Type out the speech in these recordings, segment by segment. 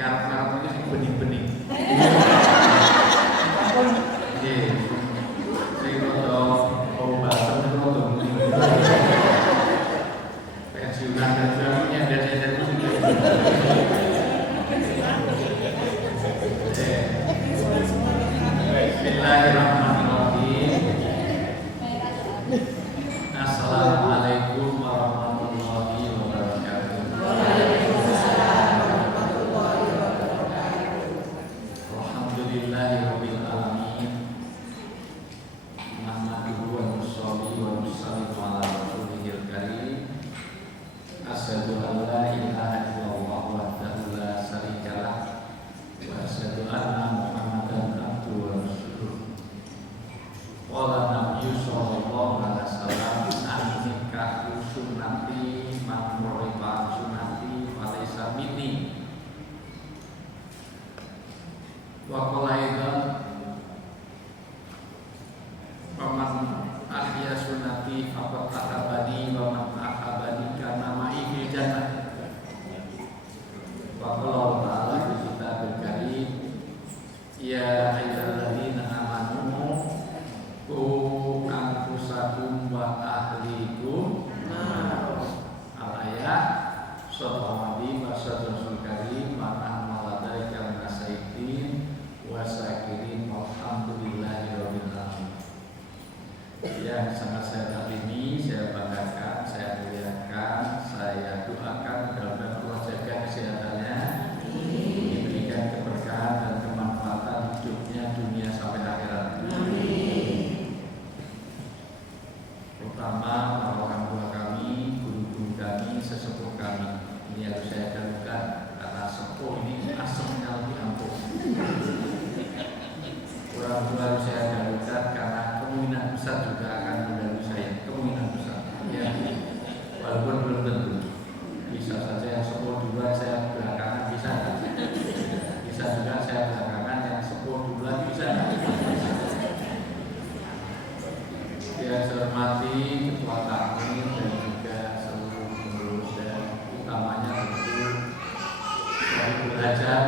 ngarep-ngarep iki sing bening-bening. Nggih. Sing rada ombatan rada bening. Pensiunan dan nyender-nyender itu sing. Bismillahirrahmanirrahim. Assalamualaikum warahmatullahi wabarakatuh. Alhamdulillahirabbil alamin. Nahmaduhu wa nusalli wa nusallimu ala rasulihil karim. Asyhadu an la ilaha illallah wahdahu la syarikalah wa asyhadu anna Muhammadan abduhu wa rasuluh. Qala Nabi sallallahu alaihi wasallam an-nikah sunnati man raiba sunnati falaysa minni. Wa qala aidan faman ahya sunnati faqad ahabani wa man ahabani kana ma'i fil jannah. Wa qala ta'ala fi kitabil karim ya ayyuhalladzina amanu qu anfusakum wa ahlikum al-ayat sadaqallahu wa sadaqal karim wa amalaika nasaitin wa sakirin walhamdulillahi rabbil alamin. Yang sangat saya takdimi, saya banggakan, saya muliakan, saya doakan mudah-mudahan Allah jaga kesehatannya, diberikan keberkahan dan kemanfaatan hidupnya dunia sampai akhirat. Terutama orang tua kami, guru-guru kami, sesepuh kami. Ini harus saya galukan karena sepuh ini asemnya lebih ampuh. Orang tua harus saya galukan karena kemungkinan besar juga akan mengganggu saya. Kemungkinan besar. Ya, walaupun belum tentu. Bisa saja yang sepuh duluan, saya belakangan, bisa nggak? Bisa juga saya belakangan, yang sepuh duluan, bisa nggak? Yang saya hormati Ketua Takmir dan juga seluruh pengurus dan utamanya tentu dari belajar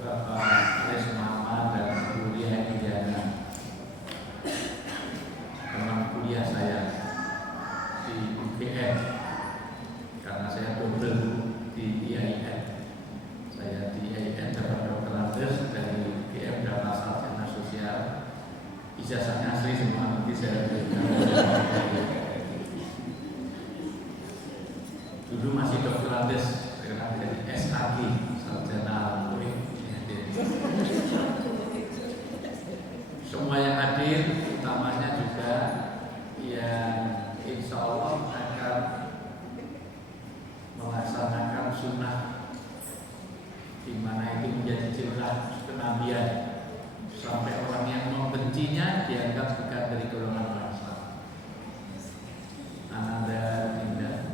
Bapak Aris Muhammad dan Bu Lia Indiana, teman kuliah saya di UGM karena saya double di IAIN. Saya di IAIN dapat doktoratus dari UGM dalam sarjana sosial. Ijazahnya asli semua, nanti saya berikan. Dulu masih doktoratus, sekarang jadi SAG, sarjana kuliah. Semua yang hadir, utamanya juga yang insya Allah akan melaksanakan sunnah, di mana itu menjadi ciri khas kenabian. Sampai orang yang membencinya dianggap bukan dari golongan bangsa. Ananda, Dinda,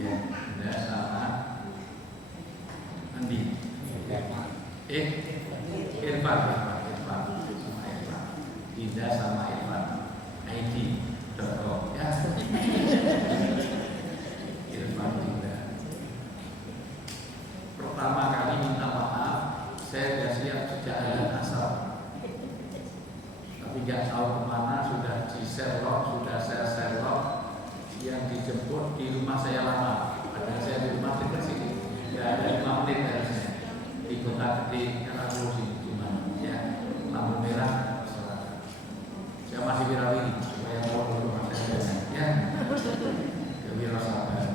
ya, Dinda sama Andi. Irfan sama Irfan. Dinda sama Irfan. ID. Ya. Irfan Dinda. Pertama kali minta maaf, saya sudah siap sejak azan asar. Tapi nggak tahu kemana, sudah di Sherlock, sudah saya Sherlock, yang dijemput di rumah saya lama. Padahal saya di rumah dekat sini, nggak ada 5 menit dari sini. Di Kota Gede, karena sini cuma ya lampu merah. Saya masih wirawiri supaya tahu dulu rumah saya ya. Kewirausahaan.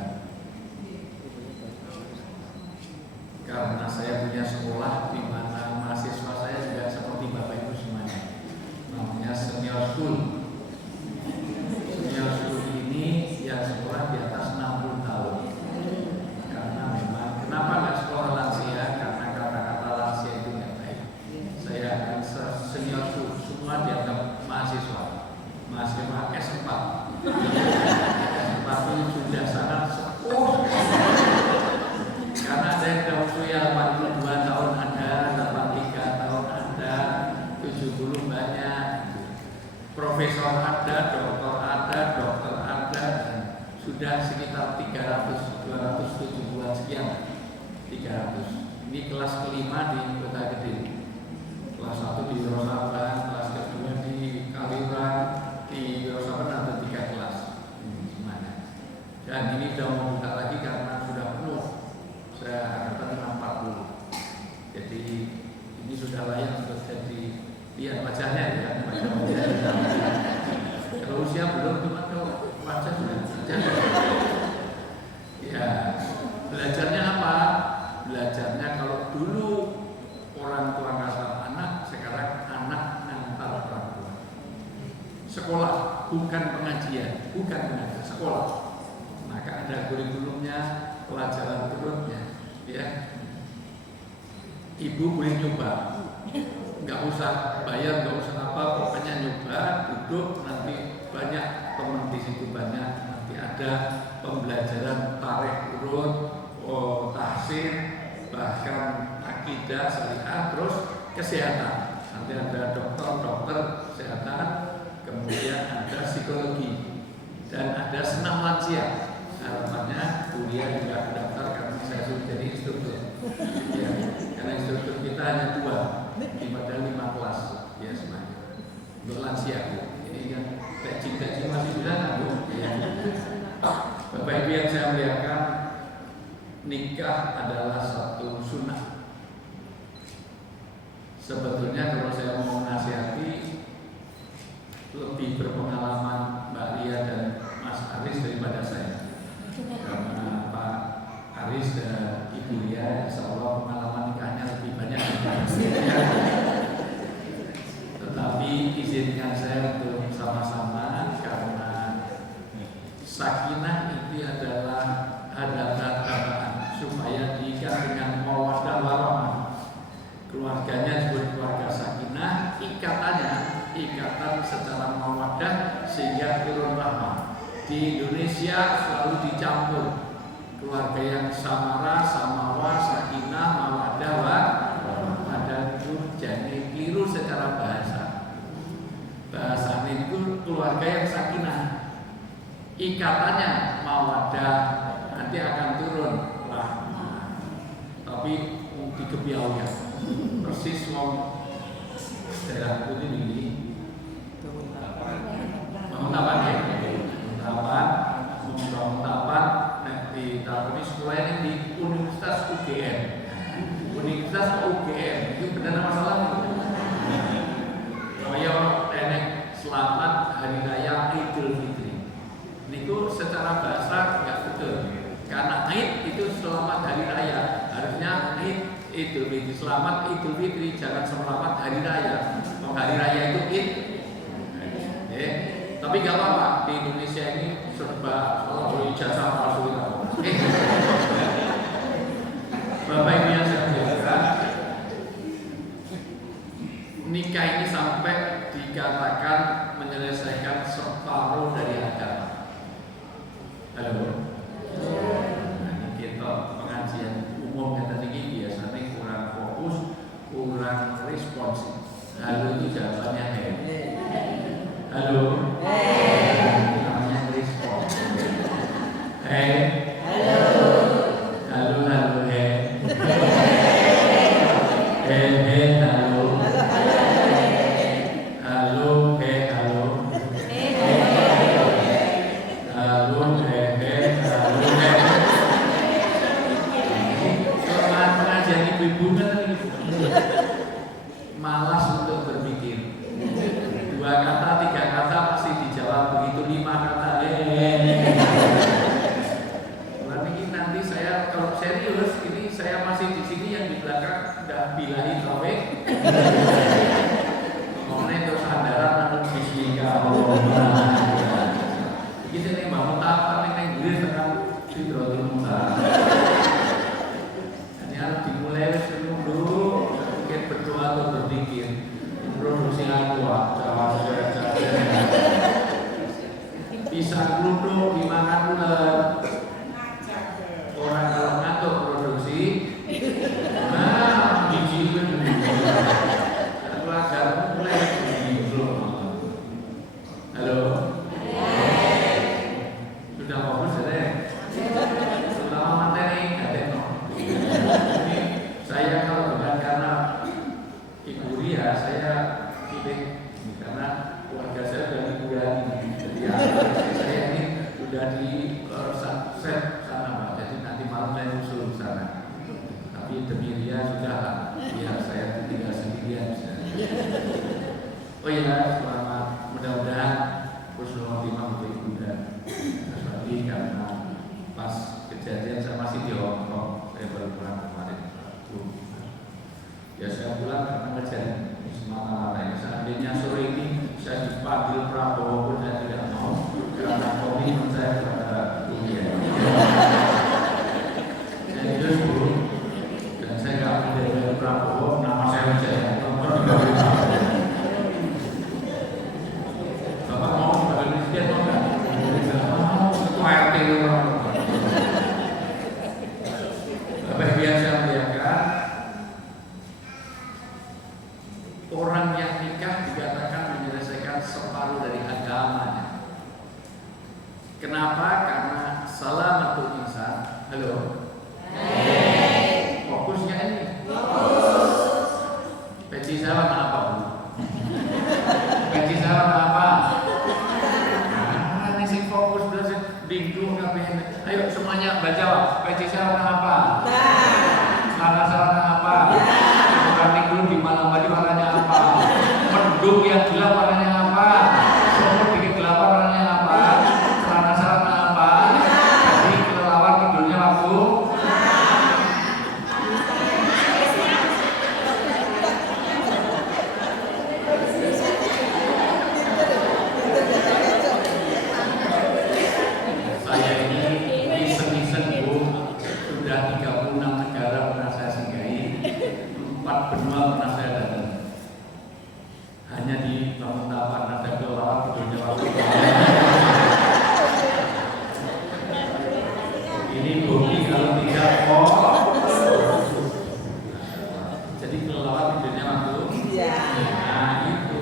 Karena saya punya sekolah di mana mahasiswa saya juga seperti Bapak Ibu semuanya. Namanya senior school. Senior school ini yang sekolah di atas 60 tahun. Ini kelas kelima di Kota Kediri. Kelas 1 di Wirosaban, kelas kedua di Kaliurang, di Wirosaban ada 3 kelas semuanya. Dan ini sudah mau buka lagi karena sudah penuh. Saya angkatan 40. Jadi ini sudah layak untuk jadi lihat wajahnya ya. Kalau usia belum, cuma kalau wajah sudah. Ya, belajarnya apa? Belajarnya kalau dulu orang tua ngantar anak, sekarang anak ngantar orang tua. Sekolah, bukan pengajian, sekolah. Maka ada kurikulumnya, pelajaran turunnya, ya. Ibu boleh nyoba, nggak usah bayar, nggak usah apa, pokoknya nyoba, duduk, nanti banyak teman di situ banyak, nanti ada pembelajaran tarikh urut, tahsin, bahkan akidah, syariah, terus kesehatan. Nanti ada dokter kesehatan, kemudian ada psikologi, dan ada senam lansia. Harapannya kuliah juga daftar karena saya sudah jadi instruktur. Ya, karena instruktur kita hanya 2, padahal 5 kelas ya semuanya. Untuk lansia, ini kan cing masih bisa nggak? Ya. Bapak Ibu yang saya muliakan, nikah adalah satu sunnah. Sebetulnya kalau saya mau menasihati, lebih berpengalaman Mbak Lia dan Mas Aris daripada saya. Karena Pak Aris dan Ibu Lia, insya Allah pengalaman nikahnya lebih banyak. Tetapi izinkan saya untuk sama-sama, karena sakinah itu adalah hadatan supaya diikat dengan mawaddah warahmah. Keluarganya disebut keluarga sakinah, ikatan secara mawaddah sehingga turun rahmah. Di Indonesia selalu dicampur keluarga yang samara, samawa, sakinah, mawaddah, padahal itu jadi keliru secara bahasa. Bahasanya itu keluarga yang sakinah, ikatannya mawaddah, nanti akan turun rahmah. Tapi di Kebiau ya, persis mau daerah putih ini, Tapan ya, Tapan, di tahun ini sekolahnya di Universitas UGM. Universitas UGM itu benar masalah. Saya enek selamat Hari Raya Idul Fitri. Niku secara bahasa nggak betul, karena Aid itu selamat Hari Raya, harusnya Aid Idul Fitri, selamat Idul Fitri, jangan selamat Hari Raya. Mau Hari Raya itu Id. Tapi gak apa-apa, di Indonesia ini serba soal ijazah palsu. Bapak Ibu yang saya muliakan, nikah ini sampai dikatakan menyelesaikan separuh dari agama. Halo. Nah, ini kita pengajian umum yang tadi biasanya kurang fokus, kurang responsif. Halo itu jawabannya halo. Namanya respon. Halo. Halo. Halo. Malas untuk berpikir. 2 kata, 3 kata masih dijawab begitu, 5 kata. Berarti nanti saya kalau serius ini saya masih di sini, yang di belakang udah bilahi tauhid. Ngomongnya terus sandaran anu bismillah. Kita nih bangun apa nih gurih tekan Sidratul Muntaha. Ini harus dimulai dulu. Mungkin berdoa atau berpikir. Produksi aqua, bisa duduk dimakan ular. Orang kalau ngantuk produksi, nah biji ya, selamat mudah-mudahan husnul khotimah untuk Ibunda. Kecuali karena pas kejadian saya masih di Hong Kong, saya baru pulang kemarin. Ya saya pulang karena kejadian semata-mata ini. Seandainya sore ini saya dipanggil Prabowo pun saya tidak mau, karena komitmen saya kepada dunia. Saya justru dan saya nggak menjadi Prabowo, nama saya Wijaya. Bapak mau sebagai presiden mau nggak? Itu ART orang. Bapak biasa melihatkan orang yang nikah dikatakan menyelesaikan separuh dari agamanya. Kenapa? Karena salamatul insan. Halo. Fokusnya ini. Peci saya warna apa, Bu? Peci saya warna apa? Ini sih fokus belajar dingklung kabeh. Ayo semuanya baca. Peci saya warna apa? Celana saya warna apa? Bukan dingklung di malam hari warnanya apa? Mendung yang gelap warnanya apa? Semut dikit gelap warnanya apa? Celana saya warna apa? Jadi kelelawar tidurnya waktu saya ini isen-isen, Bu. Sudah 36 negara pernah saya singgahi, 4 benua pernah saya datang. Hanya di Banguntapan ada kelelawar tidurnya waktu ini bukti kalau tidak jadi kelelawar tidurnya waktu nah itu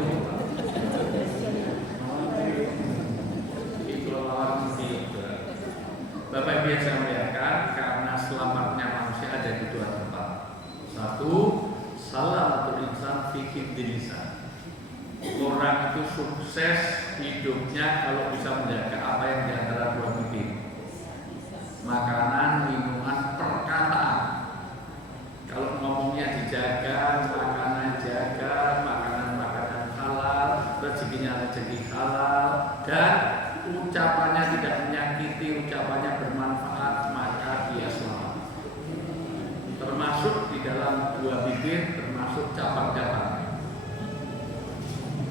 kelelawar tidur. Bapak Ibu yang saya muliakan, karena selamatnya manusia ada di 2 tempat. Satu, salamatul insan fi hifdzil lisan. Orang itu sukses hidupnya kalau bisa menjaga apa yang di antara 2 bibir. Makanan, minuman, perkataan. Kalau ngomongnya dijaga, makanan jaga, makanan halal, rezekinya rezeki halal, dan ucapannya tidak menyakiti, ucapannya bermanfaat, maka dia selamat. Termasuk di dalam 2 bibir, termasuk cabang-cabang.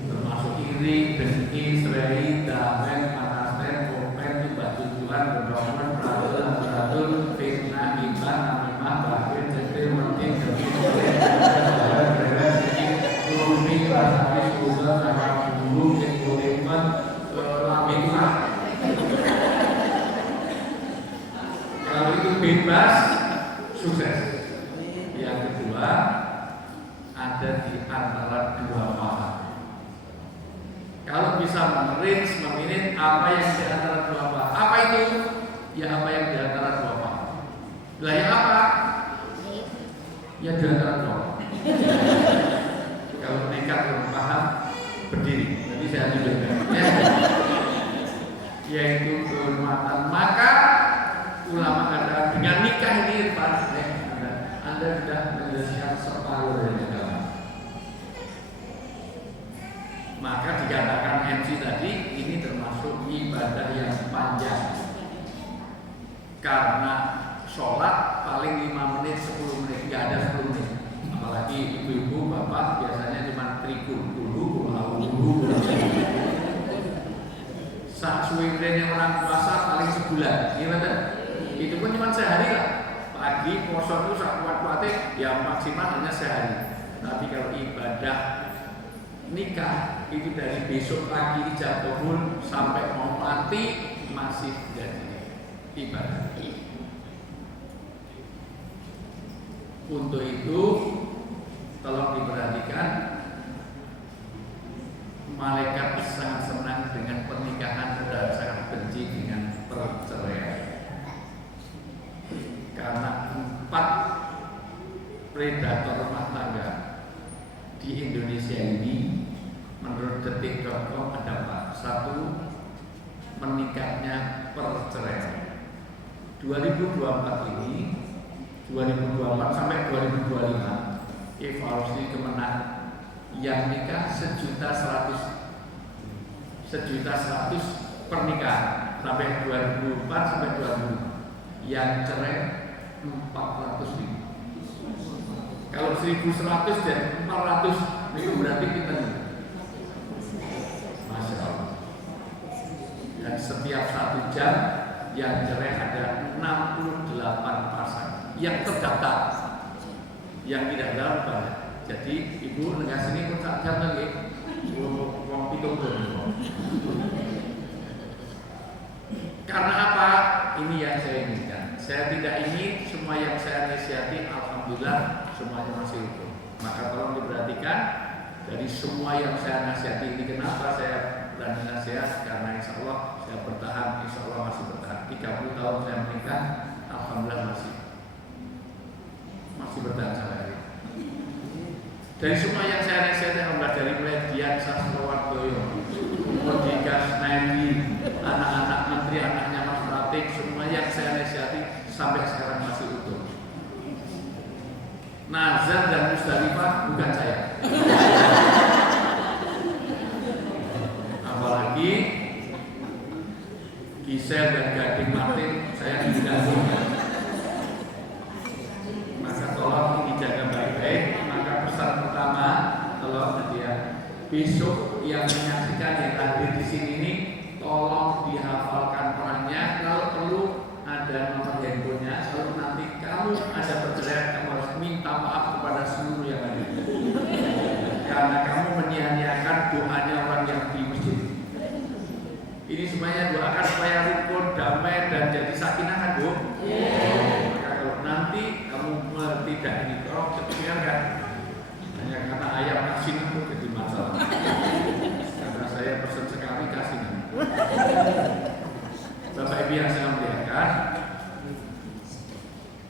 Termasuk iri, dengki, serai, damen, panasten, komen, tiba-tibuan, berdomen, beradul, fitnah, iman, namimah, bahir, cekir, menting, demi, boleh, rumi, rasapi, susah, nama bulu, kekuliman, lamimah. Kalau itu bebas, sukses. Yang kedua, ada di antara 2 paham. Kalau bisa meminit apa yang di antara 2 paham. Apa itu? Ya apa yang di antara 2 paham. Lah ya apa? Ya di antara 2 paham. Kalau nekat belum paham, berdiri. Nanti saya tunjukkan. Ya. Yaitu kehormatan. Maka ulama kata dengan nikah ini Pak, Anda sudah menyelesaikan separuh dari agama. Maka dikatakan MC tadi ini termasuk ibadah yang panjang. Karena sholat paling 5 menit, 10 menit, tidak ada 10 menit. Apalagi ibu-ibu, bapak biasanya cuma trikun dulu, saat suwirnya orang puasa paling sebulan, gimana? Itu pun cuma sehari lah. Pagi poso itu saat kuat-kuatnya yang maksimal hanya sehari. Tapi kalau ibadah nikah itu dari besok pagi ijab kabul sampai mau mati masih jadi ibadah. Untuk itu tolong diperhatikan, malaikat sangat senang dengan pernikahan dan sangat benci dengan perceraian. Karena 4 predator rumah tangga di Indonesia ini menurut detik.com ada 4. 1, menikahnya perceraian. 2024 ini 2024 sampai 2025 evaluasi Kemenang Yang nikah 1.100.000 pernikahan sampai 2004 sampai 2000. Yang cerai 400.000. Kalau 1.100 dan 400 itu berarti kita nih. Masya Allah. Dan setiap 1 jam yang cerai ada 68 pasang yang terdaftar, yang tidak dalam banyak. Jadi ibu nengah sini pun tak jam lagi, uang hitung dulu. Karena apa? Ini yang saya inginkan. Saya tidak ingin semua yang saya nasihati, alhamdulillah semuanya masih utuh. Maka tolong diperhatikan dari semua yang saya nasihati ini. Kenapa saya berani nasihat? Karena insya Allah saya bertahan, insya Allah masih bertahan. 30 tahun saya menikah, alhamdulillah masih bertahan sampai hari ini. Dari semua yang saya nasihati, alhamdulillah, dari mulai Dian Sastrowardoyo, Modikas Naidi, anak-anak menteri, anaknya Mas Pratik, semua yang saya nasihati sampai sekarang masih utuh. Nazar dan Musdalifah bukan saya. Apalagi Gisel dan Gading Martin saya tidak punya. Maka tolong ini jaga baik-baik. Maka pesan pertama, tolong dia besok yang menyaksikan yang hadir di sini ini, tolong dihafalkan perannya. Kalau perlu ada nomor handphonenya. Kalau nanti kamu ada bercerai, kamu harus minta maaf kepada seluruh yang ada. Karena kamu menyia-nyiakan doanya orang yang di masjid. Ini semuanya doakan supaya rukun, damai dan jadi sakinah kan, Bu? Maka kalau nanti kamu tidak ini, kalau biarkan. Hanya karena ayam kasih itu jadi masalah. Karena saya pesan sekali kasih. Bapak Ibu yang saya muliakan,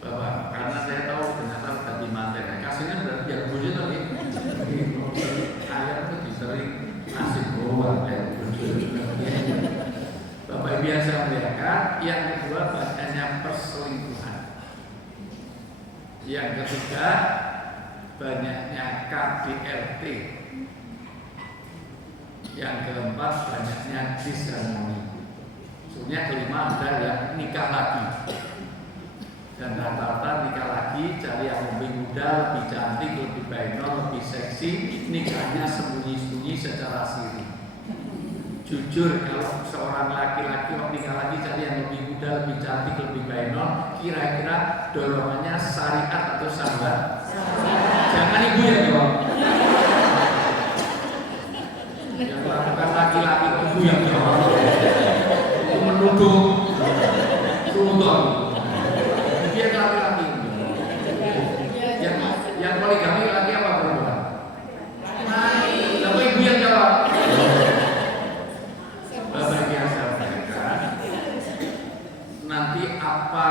Bapak, karena saya tahu ternyata sudah dimanten. Kasihnya berarti yang bujur lagi. Ayam itu disering asik bawang dan bujur. Bapak Ibu yang saya muliakan, yang kedua banyaknya perselingkuhan. Yang ketiga banyaknya KDRT. Yang keempat banyaknya disharmoni. Sebenarnya kelima adalah nikah lagi. Dan rata-rata nikah lagi cari yang lebih muda, lebih cantik, lebih bainol, lebih seksi. Nikahnya sembunyi-sembunyi secara siri. Jujur, kalau seorang laki-laki nikah lagi cari yang lebih muda, lebih cantik, lebih bainol, kira-kira dorongannya syariat atau syahwat? Jangan ibu yang jawab. Yang melakukan laki-laki ibu yang jawab. Itu menuduh runtuh. Dia laki-laki. Yang poligami laki apa perempuan? Lalu ibu yang jawab. Bapak yang saya sampaikan, nanti apa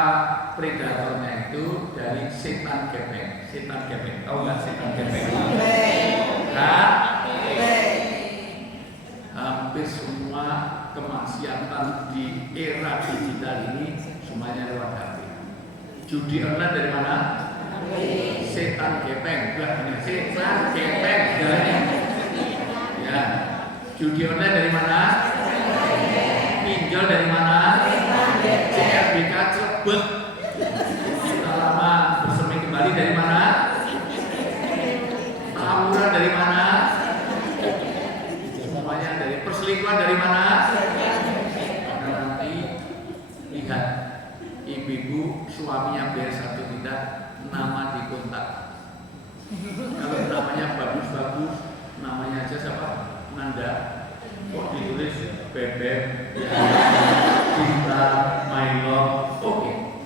predatornya itu dari setan gepeng. Setan gepeng, tahu nggak setan gepeng? Hampir semua kemaksiatan di era digital ini semuanya lewat HP. Judi online dari mana? Setan gepeng, setan gepeng jalannya. Ya, judi online dari mana? Pinjol dari mana? CRBK Cirebon. Kita lama bersemi kembali dari mana? Tawuran dari mana? Semuanya dari perselingkuhan dari mana? Karena nanti lihat ibu-ibu suaminya biar satu tidak nama dikontak. Kalau namanya bagus-bagus, namanya aja siapa? Nanda. Kok ditulis bebek, ya, cinta, my love, oke.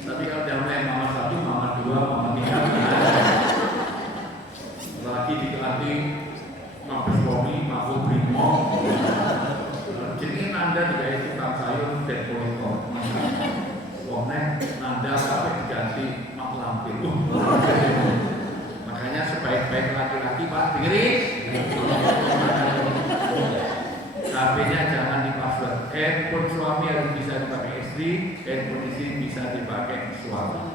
Tapi kalau dia mulai mama 1, mama 2, mama 3, lagi dikelatih mabes Polri, mabes Brimob. Jadi Nanda juga itu tukang sayur dan politik. Wongnya Nanda sampai diganti mak lampir. Makanya sebaik-baik laki-laki Pak dengerin. HP-nya jangan di-password. Handphone suami harus bisa dipakai istri, handphone istri bisa dipakai suami.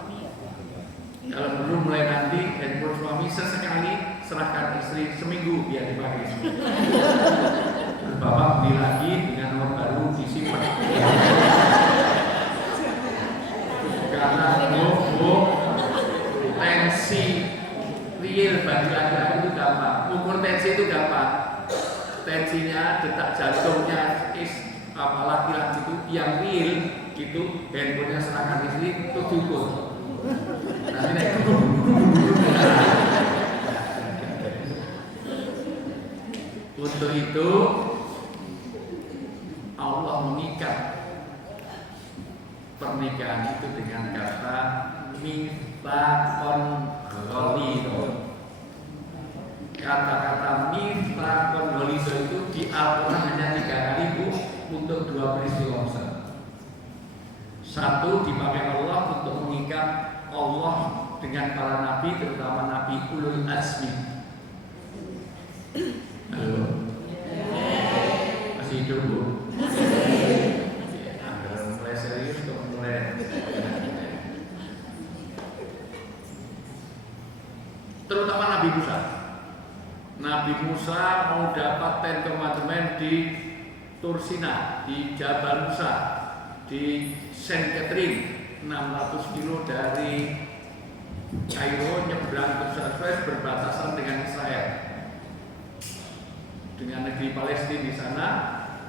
Kalau perlu mulai nanti handphone suami sesekali serahkan istri seminggu biar dipakai seminggu. Bapak beli lagi dengan nomor baru disimpan. Karena tensi real bagi laki-laki itu gampang, ukur tensi itu gampang. Tensinya, detak jantungnya laki-laki itu yang real itu handphonenya serahkan istri itu diukur. Nanti naik untuk itu Allah mengikat pernikahan itu dengan kata mitsaqon ghalidho. Kata-kata mitsaqon ghalidho itu di Al-Quran hanya 3 kali untuk 2 peristiwa besar. Satu dipakai Allah untuk mengikat Allah dengan para nabi, terutama Nabi Ulul Azmi. Halo, masih hidup Bu? Mulai serius kok mulai. Terutama Nabi Musa. Nabi Musa mau dapat 10 Commandments di Tursina, di Jabal Musa, di Saint Catherine, 600 kilo dari Kairo, nyebrang ke Suez, berbatasan dengan Israel, dengan negeri Palestina di sana.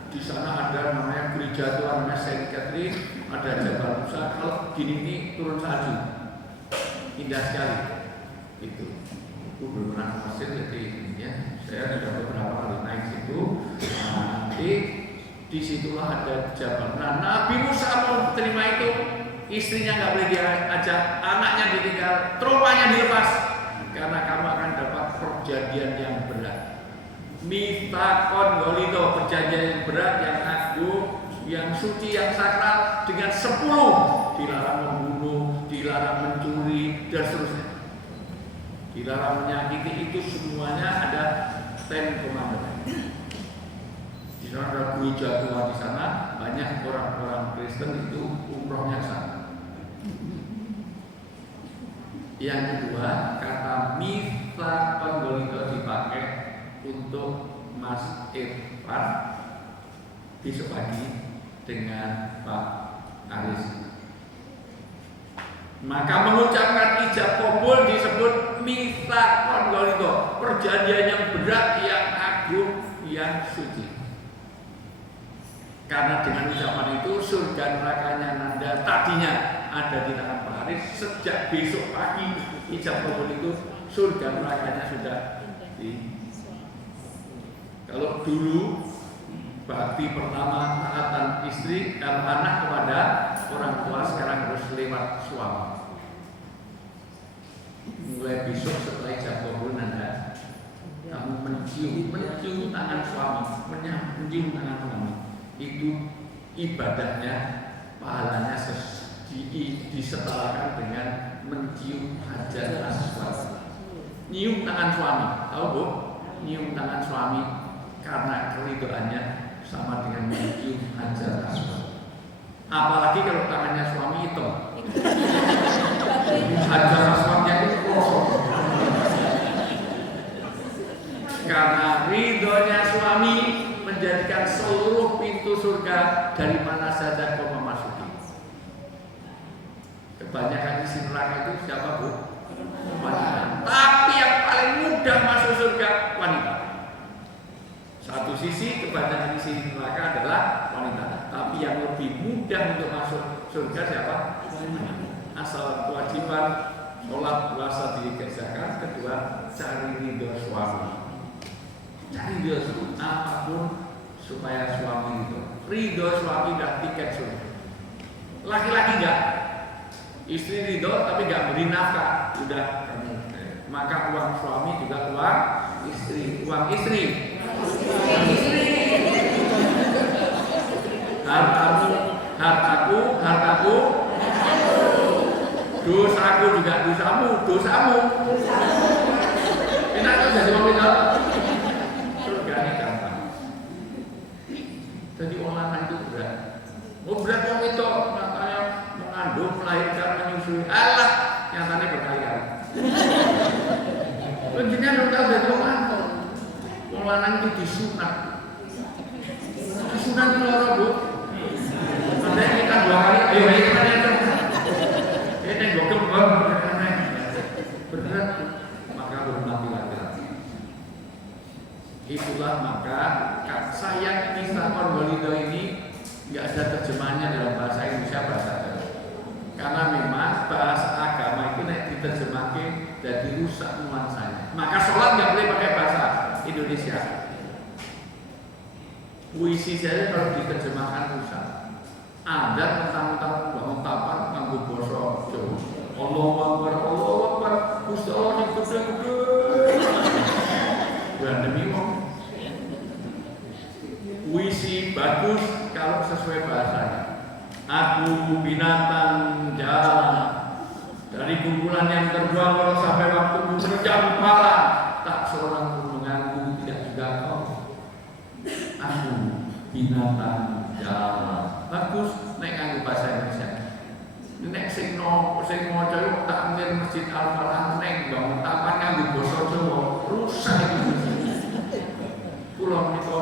Di sana ada namanya gereja Tuhan, namanya Saint Catherine, ada Jabal Musa. Kalau gini ini turun salju, indah sekali. Itu, aku belum pernah ke Mesir, jadi ya, saya sudah beberapa kali naik situ. Nanti disitulah ada Jabal. Nah, Nabi Musa mau terima itu, istrinya nggak boleh diajak, anaknya ditinggal, traumanya dilepas, karena kamu akan dapat perjanjian yang berat. Mitsaqon ghalidho, perjanjian yang berat, yang agung, yang suci, yang sakral, dengan 10 dilarang membunuh, dilarang mencuri, dan seterusnya. Dilarang menyakiti, itu semuanya ada 10 Commandments. Di sana ada gereja Tuhan, di sana banyak orang-orang Kristen itu umrohnya sana. Yang kedua, kata mitsaqon ghalidho dipakai untuk Mas Irfan besok pagi dengan Pak Aris. Maka mengucapkan ijab kabul disebut mitsaqon ghalidho, perjanjian yang berat, yang agung, yang suci. Karena dengan ucapan itu surga nerakanya Nanda tadinya ada di tangan Pak Aris. Sejak besok pagi ijab kabul itu surga nerakanya sudah di. Kalau dulu bakti pertama taatan istri dan anak kepada orang tua, sekarang harus lewat suami. Mulai besok setelah ijab kabul Nanda, kamu mencium tangan suami, mencium tangan suami. Itu ibadahnya, pahalanya disetarakan dengan mencium hajar aswad. Nyium tangan suami, tahu Bu? Nyium tangan suami karena keridhoannya sama dengan mencium hajar aswad. Apalagi kalau tangannya suami hitam, hajar aswadnya itu kosong. Karena ridhonya suami menjadikan seluruh pintu surga dari mana saja kau memasuki. Kebanyakan isi neraka itu siapa Bu? Wanita. Tapi yang paling mudah masuk surga wanita. Satu sisi kebanyakan isi neraka adalah wanita, tapi yang lebih mudah untuk masuk surga siapa? Asal kewajiban sholat puasa dikerjakan. Kedua, cari ridho suami. Cari ridho suami apapun supaya suami itu ridho, suami dah tiket surga. Laki-laki enggak, istri ridho tapi enggak beri nafkah, udah kamu. Maka uang suami juga uang istri, uang istri. Hartaku, dosaku juga dosamu. Enak kan jadi orang itu? Surga ini gampang. Jadi olahan itu berat. Berat yang itu katanya mengandung, melahirkan, menyusui. Allah nyatanya berkali-kali. Jenengan tau dadi wong lanang. Wong lanang itu disunat. Disunat itu loro, Bu. Sampai kita 2 kali, ayo kita lihat. Ini gokil banget. Berat, maka hormati laki-laki. Itulah maka saya Nisakon Walido ini nggak ada terjemahannya dalam bahasa Indonesia, bahasa Jawa. Karena memang bahasa agama itu nek diterjemahkan jadi rusak nuansanya. Maka sholat nggak boleh pakai bahasa Indonesia. Puisi saja kalau diterjemahkan rusak. Anda mentang-mentang bangun tapan nganggo basa Jawa. Allahu Akbar, Allahu Akbar, Gusti Allah yang gede-gede. Bukan demi wong. Puisi bagus kalau sesuai bahasanya. Aku binatang jalan dari kumpulan yang terbuang kalau sampai waktumu berjam malam, tak seorang pun mengganggu, tidak juga kau. Aku binatang jalan. Bagus, naik nganggo bahasa Indonesia. Nek sing maca yo tak ngene Masjid Al-Falah nek bangun tapan nganggo basa Jawa rusak itu. Kula menika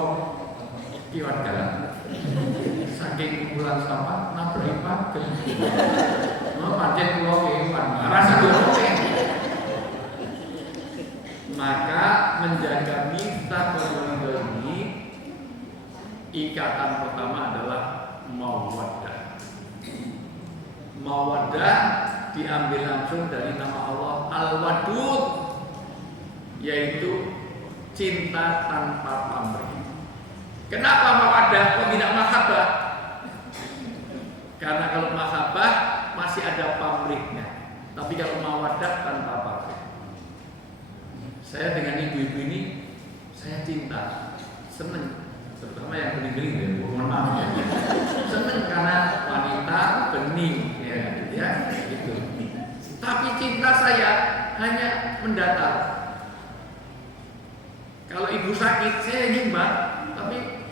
kiwat dalan. Saking kumpulan sampah nabrak pagen. Pancen kula kewan rasa dorong. Maka menjaga mistaq ini ikatan pertama adalah mawaddah. Mawaddah diambil langsung dari nama Allah Al-Wadud, yaitu cinta tanpa pamrih. Kenapa mawaddah kok tidak mahabbah? Karena kalau mahabbah masih ada pamrihnya, tapi kalau mawaddah tanpa pamrih. Saya dengan ibu-ibu ini saya cinta, seneng. Terutama yang bening-bening ya, mohon maaf ya. Seneng karena wanita bening ya gitu. Tapi cinta saya hanya mendatar. Kalau ibu sakit saya nyumbang, tapi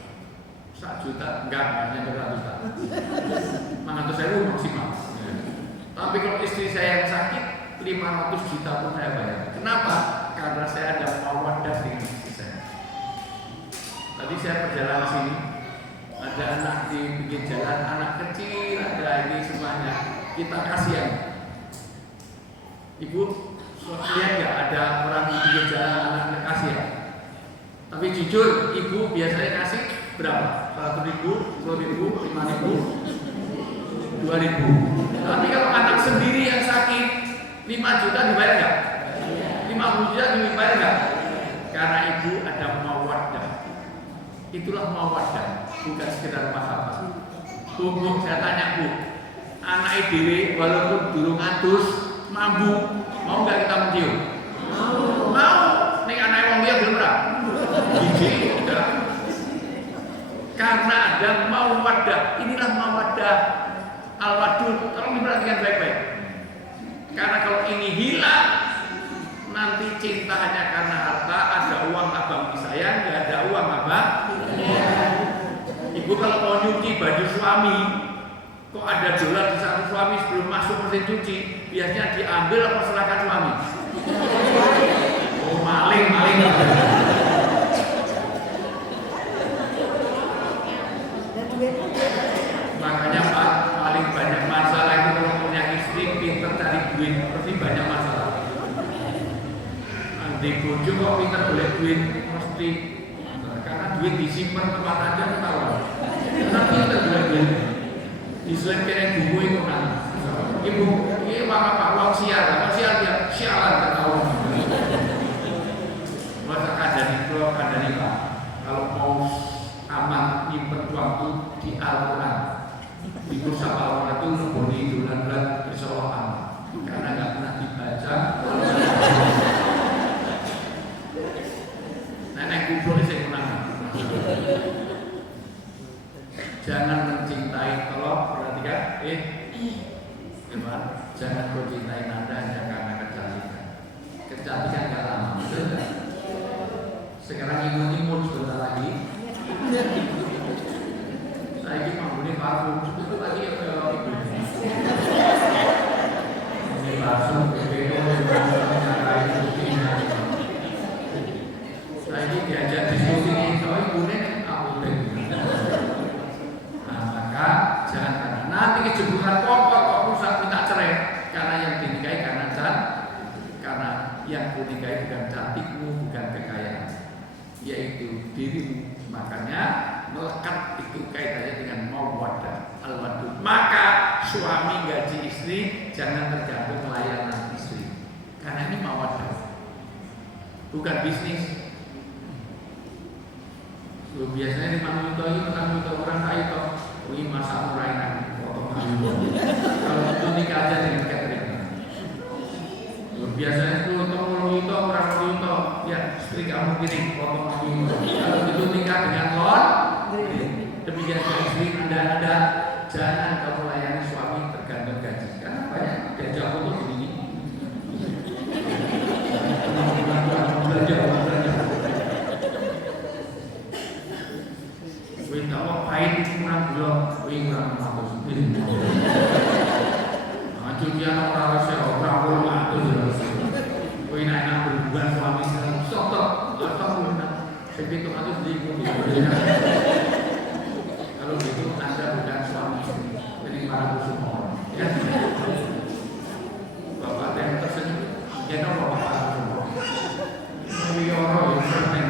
1 juta enggak, hanya 100 juta. 500.000 maksimal. Ya. Tapi kalau istri saya yang sakit 500 juta pun saya bayar. Kenapa? Karena saya ada mawaddah dengan istri saya. Tadi saya perjalanan sini, ada anak di pinggir jalan, anak kecil, ada ini semuanya. Kita kasihan. Ibu, lihat nggak ada orang di pinggir jalan anaknya kasihan. Tapi jujur, ibu biasanya kasih berapa? 100.000, 10.000, 5.000, 2.000. Tapi kalau anak sendiri yang sakit 5 juta dibayar nggak? 50 juta dibayar nggak? Karena ibu ada mawaddah. Itulah mawaddah, bukan sekedar mahabbah. Bu, saya tanya Bu, anak dhewe walaupun durung atus, mambu, mau nggak kita mencium? Mau. Nih anak wong dia belum ora? Biji udah. Karena ada mawaddah. Inilah mawaddah al-wadud. Tolong diperhatikan baik-baik. Karena kalau ini hilang, nanti cinta hanya karena harta, ada uang abang disayang, nggak ada uang abang. Ibu kalau mau nyuci baju suami, kok ada dolar di satu suami sebelum masuk mesin cuci, biasanya diambil atau serahkan suami? Oh maling. Makanya Pak, paling banyak masalah itu kalau punya istri pinter cari duit, pasti banyak masalah. Di bojo kok pinter boleh duit, mesti karena duit disimpan tempat aja tahu. Karena pinter boleh duit. Diselipkan buku itu kan. Ibu, ini apa? Uang sial dia sialan tak tahu. Masa kadang Pak, kalau mau aman nyimpen uang itu di Al-Quran, di kursa Al-Quran itu lebih bulan-bulan insyaallah aman. Karena nggak pernah dibaca. Nenek kubur saya menang. Jangan mencintai, tolong perhatikan, jangan mencintai Anda hanya karena kecantikan. Kecantikan nggak lama, betul nggak? Sekarang imut sebentar lagi. Saya ini menghuni parfum, itu tadi ibu. Ini parfum, yang ku nikahi bukan cantikmu, bukan kekayaan, yaitu dirimu. Makanya melekat itu kaitannya dengan mawaddah al-wadud. Maka suami gaji istri jangan tergantung layanan istri, karena ini mawaddah, bukan bisnis. Lu biasanya di mana itu orang kaya itu, ini masa murah enak, kalau itu nikah aja dengan catering. Lu biasanya itu orang itu, ya istri kamu gini, potong itu. Kalau itu nikah dengan lon, demikian juga istri Anda jangan kamu layani suami tergantung gaji, karena banyak diajak foto begini. Kalau kain kurang belum, kurang matus. Cucian orang rasa orang matus. Kau nak berhubungan suami sotok, atau segitu matus diikuti. Kalau gitu Anda bukan suami, jadi para semua. Ya, bapak yang tersenyum, kita bapak semua. Ini orang yang penting,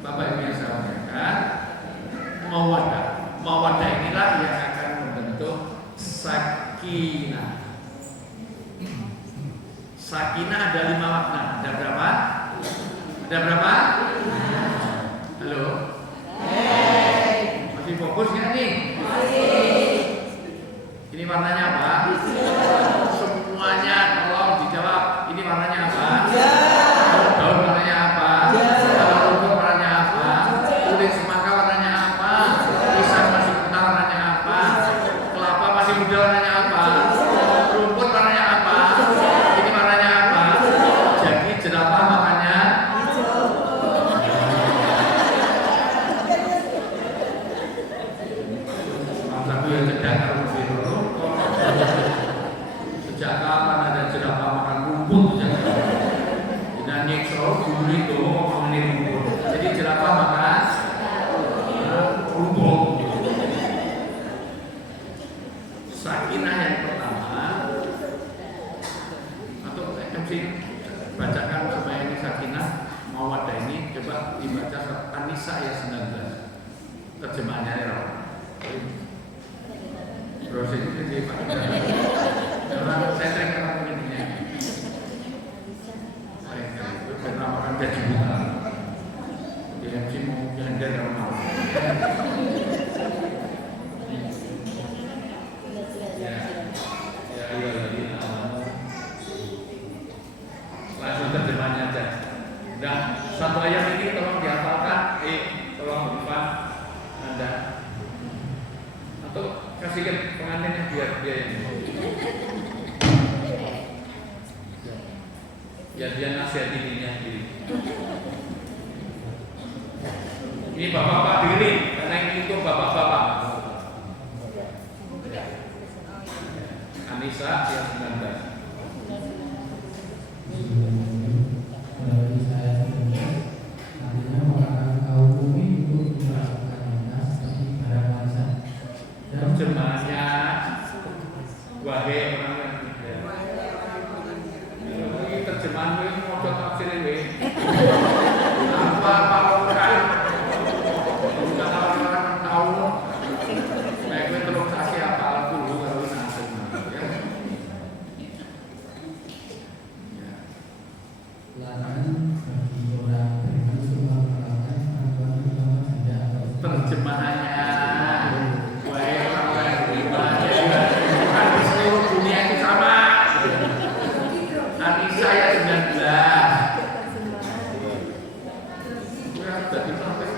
bapak yang biasa kan. Mawaddah inilah yang akan membentuk sakinah. Sakinah ada 5 makna. Ada berapa? Halo? Masih fokus nggak nih? Ini warnanya apa? Semuanya tolong dijawab. Ini warnanya apa? Daun warnanya apa? Rumput warnanya apa? Kulit semangka warnanya apa? Pisang masih mentah warnanya apa? Kelapa masih muda warnanya apa? Rumput warnanya apa? Ini warnanya apa? Jadi jerapah makanya masaku yang cedang harus biru. Sejak kapan ada jerapah makan rumput? Dan nyekso dulu itu ngomongin rumput. Jadi jerapah makan rumput. Sakinah yang pertama, atau MC bacakan supaya ini sakinah mawaddah ini, coba dibaca An-Nisa ayat 19. Terjemahannya ya. Proses ini dipakai. Orang saya sering orang ini. Karena makan gaji buta. Di MC mau jalan rumah. Langsung terjemahannya aja. Dan satu ayat ini tolong dihafalkan. Tolong lupa Anda. Atau kasihkan pengantinnya biar dia yang ya dia nasihati dirinya sendiri. Ini bapak-bapak diri, karena ini untuk bapak-bapak. An-Nisa ayat 19. Terjemahannya wahai orang yang tidak. Ini terjemahan ini mau tafsir ini. Apa bukan? Bukan orang tahu. Baik itu terus kasih apa dulu kalau nanti ya. Larangan bagi orang beriman semua melakukan perbuatan utama saja atau terjemahannya wahai orang yang beriman, bukan di seluruh dunia itu sama. An-Nisa ayat 19. Ya sudah dipakai.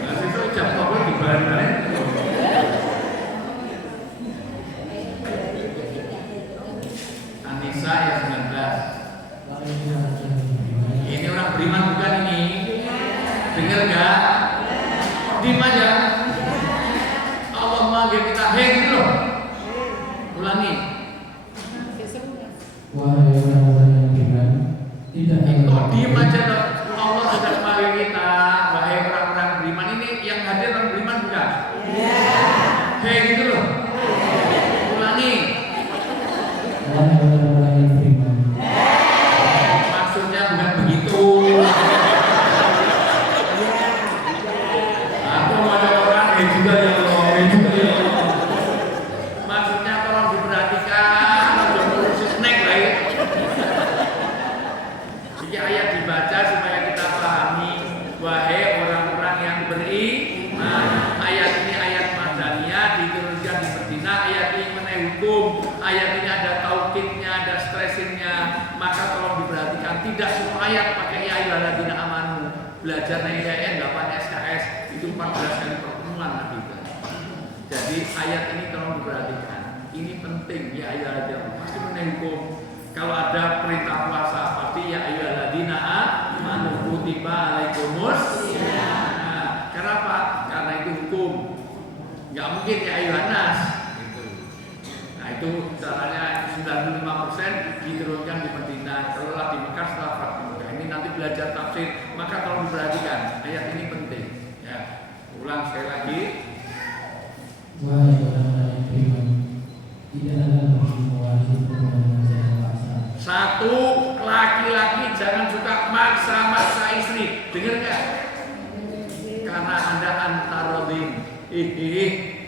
Nanti itu jam berapa dibalik? An-Nisa ayat 19. Ini orang beriman bukan ini? Dengar nggak? Diam aja. Allah manggil kita, hei gitu loh. Ulangi. wahai orang-orang yang beriman, tidak Kok diam aja loh. Allah sudah manggil kita, wahai orang-orang beriman. Ini yang hadir orang beriman bukan? Hei gitu loh. Ulangi. wahai orang-orang yang beriman, ayat pakai ya ayyuhalladzina amanu, belajar IAIN 8 SKS itu 14 kali pertemuan Nabi. Jadi ayat ini tolong diperhatikan. Ini penting ya ayyuhalladzina, pasti menengkum. Kalau ada perintah puasa pasti ya ayyuhalladzina amanu kutiba alaikumus. Nah, kenapa? Karena itu hukum. Enggak mungkin ya ayyuhannas gitu. Nah, itu caranya 95% diturunkan di Madinah, setelah di Mekah, setelah Fathu Mekah. Ini nanti belajar tafsir, maka tolong diperhatikan. Ayat ini penting. Ya. Ulang sekali lagi. Wahai orang-orang yang beriman, tidak ada bagi mewarisi hubungan dengan cara paksa. Satu, laki-laki jangan suka maksa-maksa istri. Dengar nggak? Karena Anda antarodin.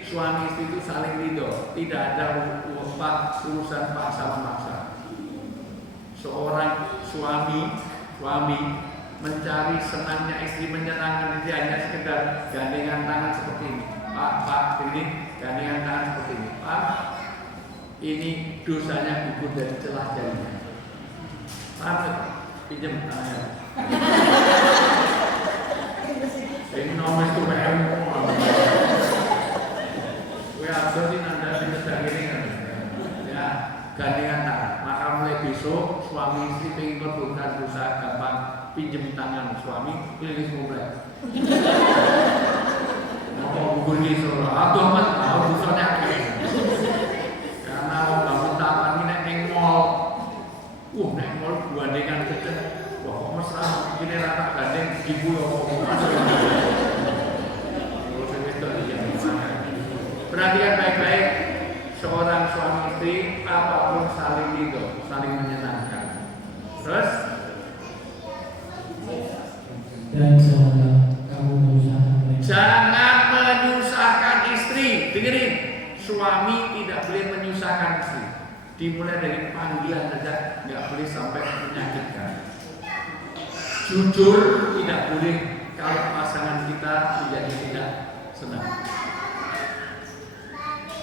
Suami istri itu saling ridho. Tidak ada urusan paksa-memaksa. Seorang suami mencari senangnya istri, menyenangkan istri hanya sekedar gandengan tangan seperti ini. Pak, ini gandengan tangan seperti ini. Pak, ini dosanya gugur dari celah jarinya. Pak, pinjam tangannya. Ini nomor itu PM. Jadi Anda tidak gini kan? Ya, gandengan tangan. Maka mulai besok suami istri pengen berbuka dosa gampang pinjam tangan suami, pilih mulai. Mau gugur solo, atau tahu dosanya kayak. Karena bangun taman ini neng mall, neng mall gandengan kecil. Wah, kok mesra begini rata gandeng ibu ya Perhatikan baik-baik, seorang suami istri apapun saling ridho, saling menyenangkan. Terus, dan jangan menyusahkan istri. Dengerin, suami tidak boleh menyusahkan istri. Dimulai dari panggilan saja, nggak boleh sampai menyakitkan. Jujur tidak boleh kalau pasangan kita menjadi tidak senang.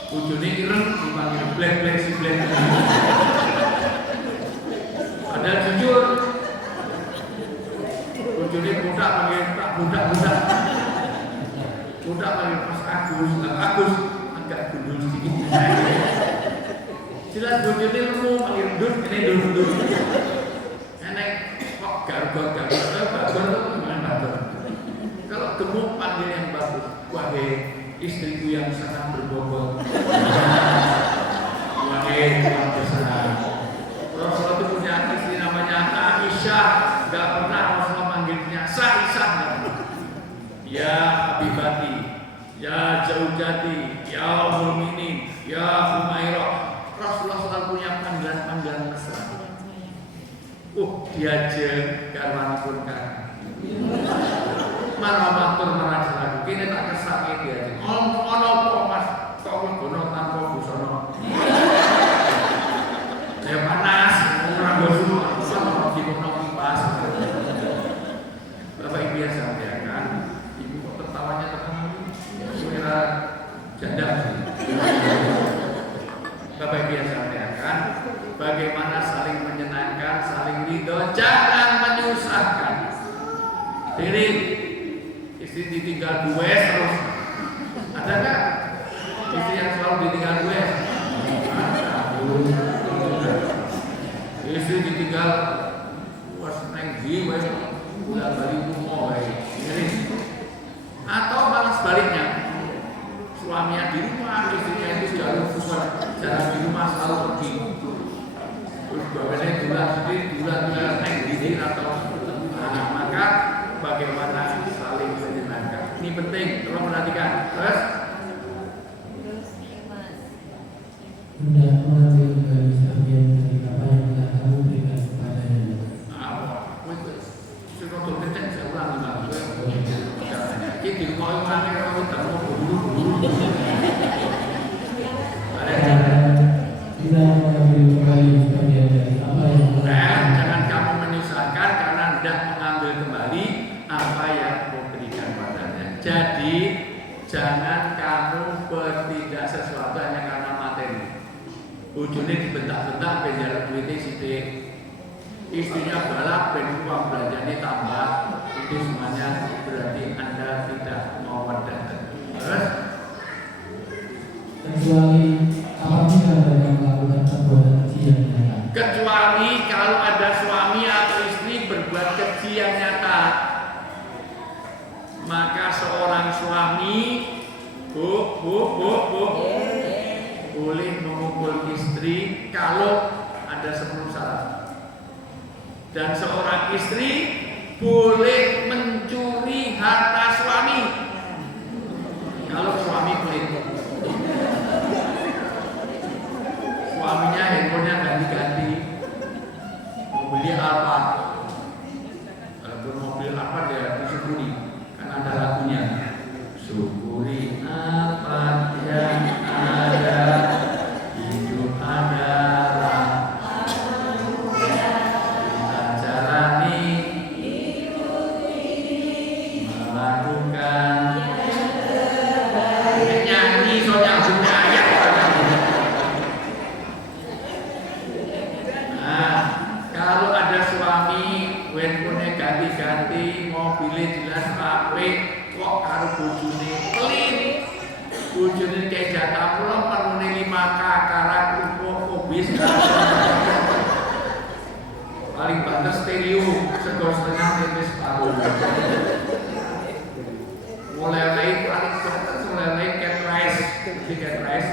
Ujungnya ireng dipanggil black si black. Padahal jujur. Ujungnya budak panggil tak budak. Budak panggil Mas Agus agak gundul sedikit. Jelas ujungnya lemu panggil dun ini dun. Enak kok gargot itu gimana bagor. Kalau gemuk panggil yang bagus. Wahai istriku yang sangat berbobot. Wahai Tuhan besar. Rasulullah itu punya istri namanya Aisyah. Gak pernah Rasulullah manggilnya Aisyah. Ya Habibati, ya Zaujati, ya Ummul Mukminin, ya Humairah. Rasulullah selalu punya panggilan-panggilan mesra. Diajeng garwanipun kan. Maramatur marajalaku kene tak kesake dia. Ono apa Mas? Kok ngono tanpa busana. Ya panas, ora bosu, sama dikono kipas. Bapak Ibu yang saya muliakan, Ibu kok tertawanya terkenal? Kira janda sih. Bapak Ibu yang saya muliakan, bagaimana saling menyenangkan, saling ridho, jangan menyusahkan. Jadi istri ditinggal gue terus. Ada nggak istri yang selalu ditinggal gue? Istri ditinggal was neng gue, udah balik rumah ini. Atau malah sebaliknya, suaminya di rumah, istrinya itu jarang di rumah selalu pergi. Terus bapaknya dulan neng di atau maka bagaimana saling menyenangkan. Ini penting, tolong perhatikan. Terus hendak mengambil dari sebagian dari apa yang telah kamu berikan kepadanya. Sudah terkecek saya ulang lagi. Kita di rumah orang yang kita mau buru-buru. Kita mengambil kembali sebagian dari apa yang jangan kamu menyusahkan karena hendak mengambil kembali apa yang kau berikan padanya. Jadi jangan kamu bertindak sesuatu hanya karena materi. Ujungnya dibentak-bentak penjara duitnya sidik. istrinya balap dan uang belanjanya tambah, itu semuanya berarti Anda tidak mawaddah. Terus kecuali apabila mereka melakukan perbuatan keji yang nyata. Kecuali kalau ada suami atau istri berbuat keji yang nyata, maka seorang suami boleh memukul istri kalau ada 10 syarat. Dan seorang istri boleh mencuri harta suami kalau suami pelit. Suaminya handphonenya ganti-ganti, mau beli apa? Kalau mau beli apa ya disyukuri, kan ada lagunya. Syukuri apa yang ada, hidup adalah kita jalani, melakukan nyanyi soalnya punya ayat. Nah, kalau ada suami handphone ganti-ganti, mobilnya jelas apik, kok karo bojone pelit. Bojone kayak jatah pulang permune 5K karak rupo bis. Paling banter stereo sego setengah tipis separuh. Mulai paling banter mulai cat rice, cat rice.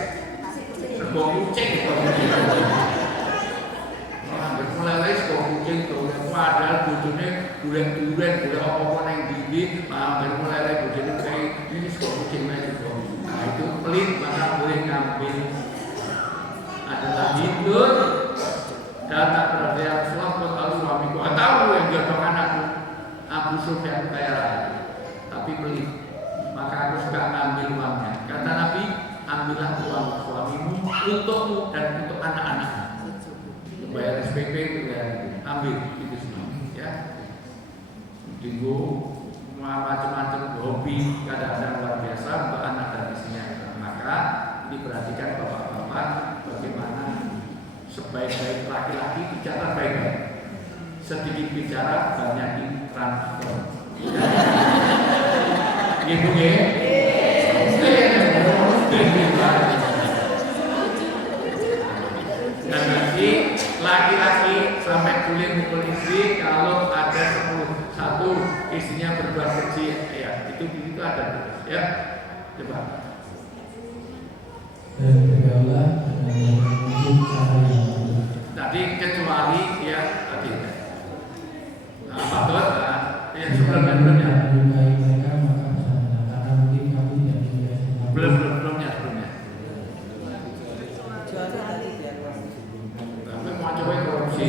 Sego kucing kok. Mulai sego kucing tuh, padahal bojone bulan-bulan boleh apa-apa nang ndi, hampir mulai bojone kayak ini sego kucing aja kok. Nah itu pelit, maka boleh ngambil. Ada lagi hidup datang kepada Rasulullah, kau tahu suamiku, tahu yang jodohkan aku, Abu Sufyan kaya raya, tapi pelit, maka aku suka ngambil uangnya. Kata Nabi, ambillah uang suamimu untukmu dan untuk anak-anakmu. Bayar SPP itu ya, ambil itu semua, ya. Tunggu macam-macam hobi, kadang-kadang luar biasa untuk anak dan istrinya. Maka diperhatikan bapak-bapak bagaimana sebaik-baik laki-laki bicara baik-baik, sedikit bicara banyak transfer. Gitu ya. Dan nanti laki-laki sampai boleh mukul istri kalau ada 1 istrinya berbuat keji, ya itu ada, ya coba. Dan bergaulah dengan cara yang benar. Tadi kecuali ya tadi. Nah, patut yang sebelumnya. Menyukai mereka maka bersama, karena mungkin kami tidak menyukai semua. Sebelumnya. Tapi mau coba korupsi.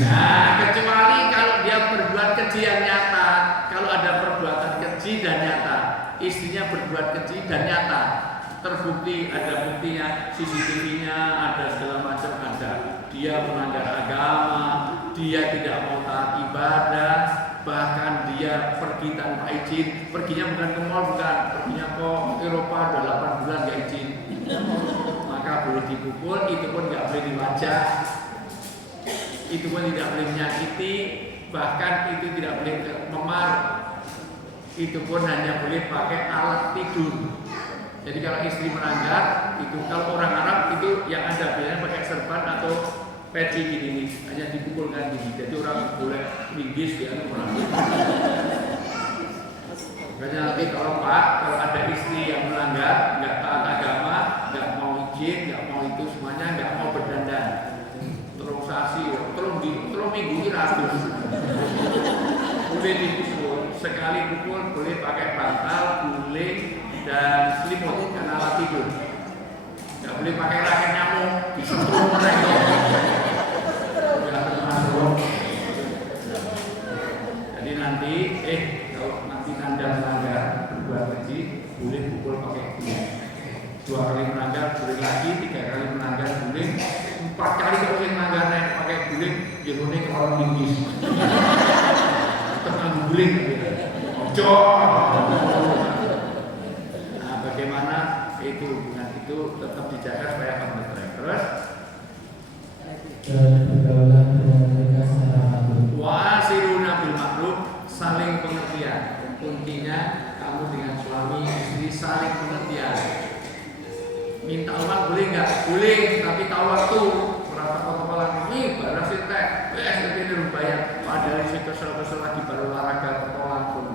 Nah, kecuali kalau dia berbuat keji yang nyata, kalau ada perbuatan keji dan nyata, istrinya berbuat keji dan nyata, terbukti, ada buktinya, CCTV-nya, ada segala macam ada. Dia melanggar agama, dia tidak mau taat ibadah, bahkan dia pergi tanpa izin, perginya bukan ke mall, bukan, perginya ke Eropa, udah 8 bulan gak izin, maka boleh dipukul, itu pun gak boleh diwajah, itu pun tidak boleh menyakiti, bahkan itu tidak boleh memar, itu pun hanya boleh pakai alat tidur. Jadi kalau istri melanggar, itu kalau orang Arab itu yang ada biasanya pakai serban atau peci gini, hanya dipukulkan gini. Jadi orang boleh linggis ya orang. Makanya nanti kalau Pak, kalau ada istri yang melanggar, nggak taat agama, nggak mau izin, nggak mau itu semuanya, nggak mau berdandan, terus sasi, terus minggu ini ratus, boleh dipukul, sekali pukul boleh pakai bantal, guling dan selimut karena alat tidur. Nggak boleh pakai raket nyamuk, disetrum mereka. Nggak termasuk. Jadi nanti, kalau nanti Anda melanggar berbuat keji, boleh pukul pakai guling. 2 kali melanggar boleh lagi, 3 kali melanggar guling, 4 kali kalau melanggar pakai guling, jerone ke orang linggis. Tetap guling, nah, bagaimana itu hubungan itu tetap dijaga supaya aman. Terus dan pergaulan dengan mereka secara patut. Wasiruna bil ma'ruf, saling pengertian. Intinya kamu dengan suami istri saling pengertian. Minta uang boleh nggak? Boleh, tapi tahu waktu. Merasa kotoran ini baru sih teh, SPP ini bayar. Padahal si kesel-kesel lagi baru olahraga kotoran pun.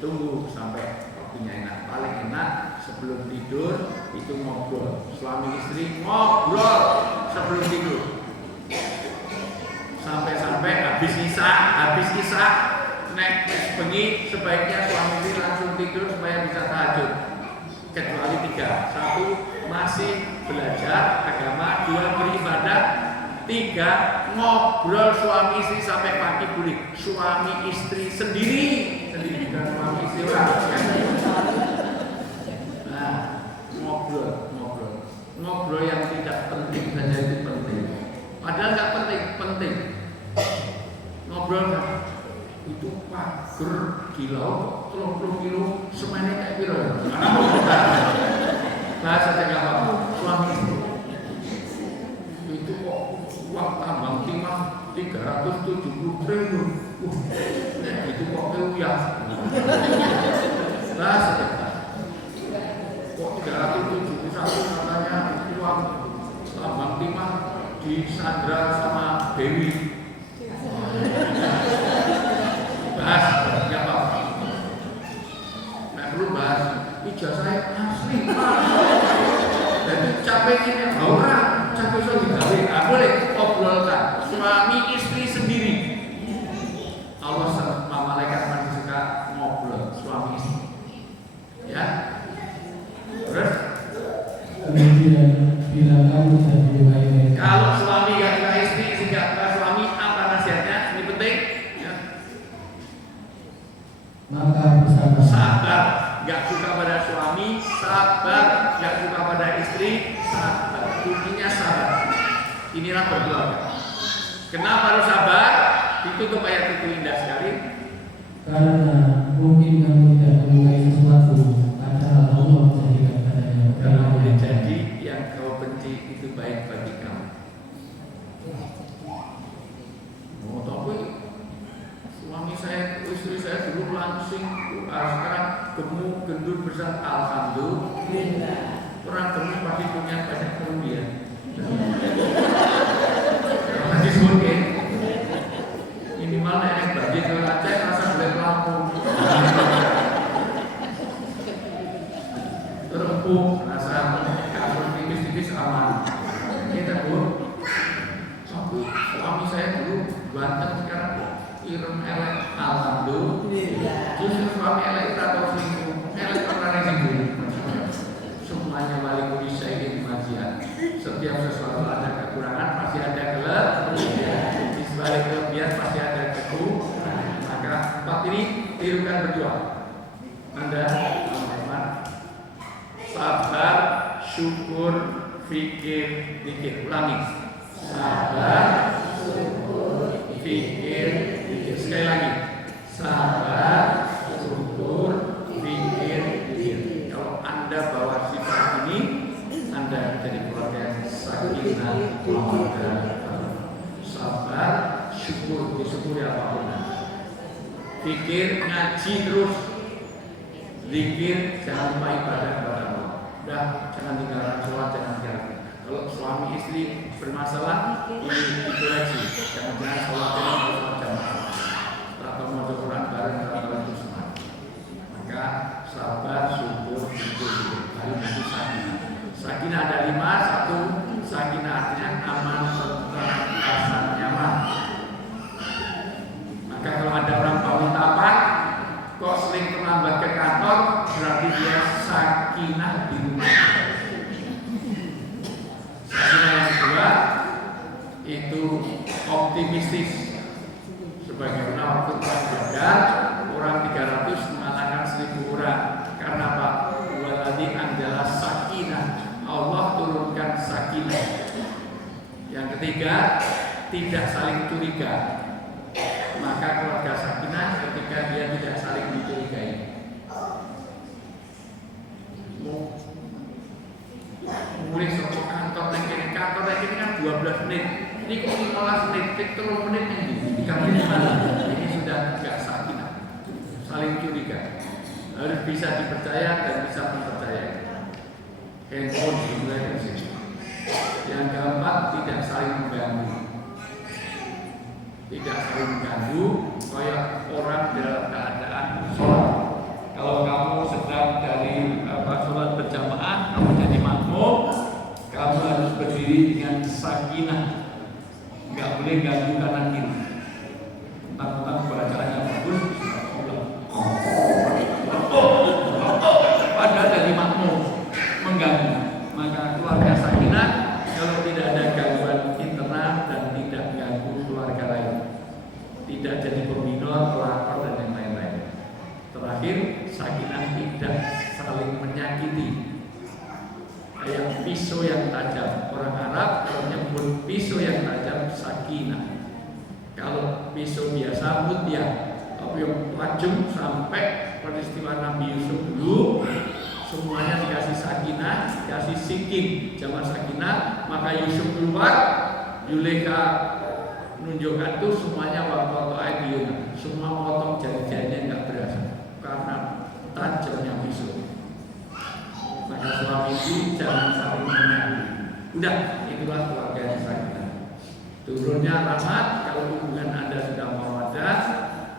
Tunggu sampai waktunya enak. Paling enak sebelum tidur itu ngobrol. Suami istri ngobrol sebelum tidur. Sampai-sampai habis isya nek bengi sebaiknya suami istri langsung tidur supaya bisa tahajud. Kecuali 3. 1 masih belajar agama, 2 beribadah, 3 ngobrol suami istri sampai pagi boleh. Suami istri sendiri bukan suami istri orang. Nah, ngobrol yang tidak penting saja itu penting. Padahal nggak penting. Ngobrol itu pager di laut 30 kilo semuanya kayak piro ya? Bahasa apa? Suami itu kok uang tambang timah 370 triliun. Itu kok keuyah. Bahasa kok 371 katanya uang tambang timah disandra sama Dewi. Bahas, nggak apa-apa. Nggak perlu bahas. Ijazah asli, Pak. Jadi capek ini orang, capek so digawe. Nggak boleh obrolkan. Suami istri sendiri. Allah sama malaikat masih suka ngobrol suami istri. Ya. Terus? Kemudian bila kamu tidak menyukai mereka, Kalau suami nggak suka istri, nggak suka suami, apa nasihatnya? Ini penting. Ya. maka bersabar. Sabar, nggak suka pada suami, sabar, nggak suka pada istri, sabar. Kuncinya sabar. Inilah berkeluarga. Kenapa harus sabar? Ditutup ayat itu indah sekali. Karena mungkin kamu tidak menyukai sesuatu, padahal Allah menjadikan padanya Karena perkara boleh yang jadi baik. yang kau benci itu baik bagi kamu. Mau tahu apa? Suami saya, istri saya dulu langsing, sekarang gemuk, gendut besar. Alhamdulillah. Orang gemuk pasti punya banyak kerugian. Masih surga. Minimal nenek bagi ke Aceh rasa boleh pelampung. Terempuk, rasa kasur tipis-tipis aman. Ini tak bu. Suami saya dulu ganteng, sekarang ireng elek. Alhamdulillah. Justru suami elek itu atau selingkuh, elek orang yang selingkuh. Semuanya balik bisa ini majian. Setiap sesuatu ada kekurangan, pasti ada kelebihan. Di sebalik kelebihan pasti ada kekurangan. Maka empat ini tirukan berdua. Anda, teman-teman, sabar, syukur, fikir, zikir. Ulangi. Sabar, syukur, fikir, zikir. Sekali lagi. Sabar, syukur, fikir, zikir. Kalau Anda bawa sifat ini, Anda jadi keluarga yang sakinah, mawaddah. Sabar, syukur, disyukuri apapun. Fikir, ngaji terus. Zikir, jangan lupa ibadah kepada Allah. Udah, jangan tinggalkan sholat, jangan tinggalkan. Kalau suami istri bermasalah, ini dikoreksi. Jangan sholatnya sholat jamaah atau mau Quran bareng itu semua. Maka sabar, syukur, syukur. Lalu nanti sakinah. Sakinah ada 5. 1, sakinah artinya aman, tentram, rasa nyaman. Maka kalau ada orang bangun tapak, kok sering terlambat ke kantor, berarti dia sakinah di rumah. Sakinah yang kedua itu optimistis. Sebagaimana waktu perang Badar, orang 300 mengalahkan 1000 orang. Karena apa? Waladhi anjala sakinah. Allah turunkan sakinah. Yang ketiga, tidak saling curiga. Maka keluarga sakinah ketika dia tidak saling mencurigai. Mulai soal kantor yang kini kan 12 menit. Ini kok 15 menit, 3 menit ini dikasih mana? Ini sudah tidak sakinah, saling curiga. Harus bisa dipercaya dan bisa mempercayai. Handphone dimulai dari sini. Yang keempat, tidak saling mengganggu. Tidak saling mengganggu, kayak orang dalam keadaan sholat. Kalau kamu sedang dari sholat berjamaah, kamu jadi makmum, kamu harus berdiri dengan sakinah. Nggak boleh ganggu kanan kiri. Tentang bacaannya bagus, padahal dari makmum mengganggu. Maka keluarga sakinah kalau tidak ada gangguan internal dan tidak mengganggu keluarga lain, tidak jadi pembina, pelakor dan yang lain-lain. Terakhir, sakinah tidak saling menyakiti. Kayak pisau yang tajam, orang Arab kalau menyebut pisau yang tajam sakinah. Kalau pisau biasa mutia, tapi yang tajam sampai peristiwa Nabi Yusuf dulu, semuanya dikasih sakinah, dikasih sikin, zaman sakinah. Maka Yusuf keluar, Yuleka menunjukkan tuh semuanya waktu ayat, semua potong jari-jarinya nggak berasa karena tajamnya pisau. Maka suami itu jangan saling menyakiti. Udah, itulah keluarga yang sakinah. Turunnya rahmat kalau hubungan Anda sudah mawaddah,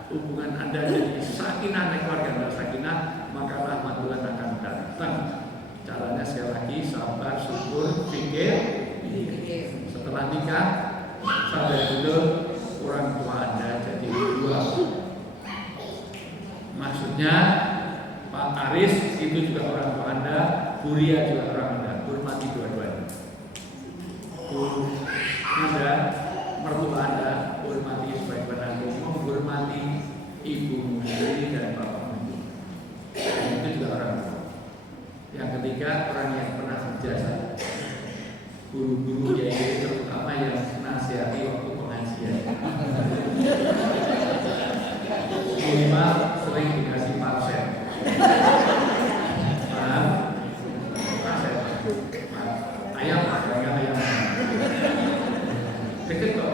hubungan Anda jadi sakinah dan keluarga Anda sakinah, maka rahmatullah akan datang. Caranya sekali lagi sabar, syukur, fikir. Setelah nikah, sadar dulu orang tua Anda jadi dua. Maksudnya Pak Aris itu juga orang tua Anda, Bu Ria juga orang Anda, hormati dua-duanya. Bu Anda, mertua Anda, hormati sebaik-baiknya, menghormati ibu sendiri dan bapakmu. Itu juga orang tua. Yang ketiga, orang yang pernah berjasa. Guru-guru yaitu terutama yang nasihati waktu pengajian. Minimal sering dikasih parcel. Ayam, harga ayam. Deket kok.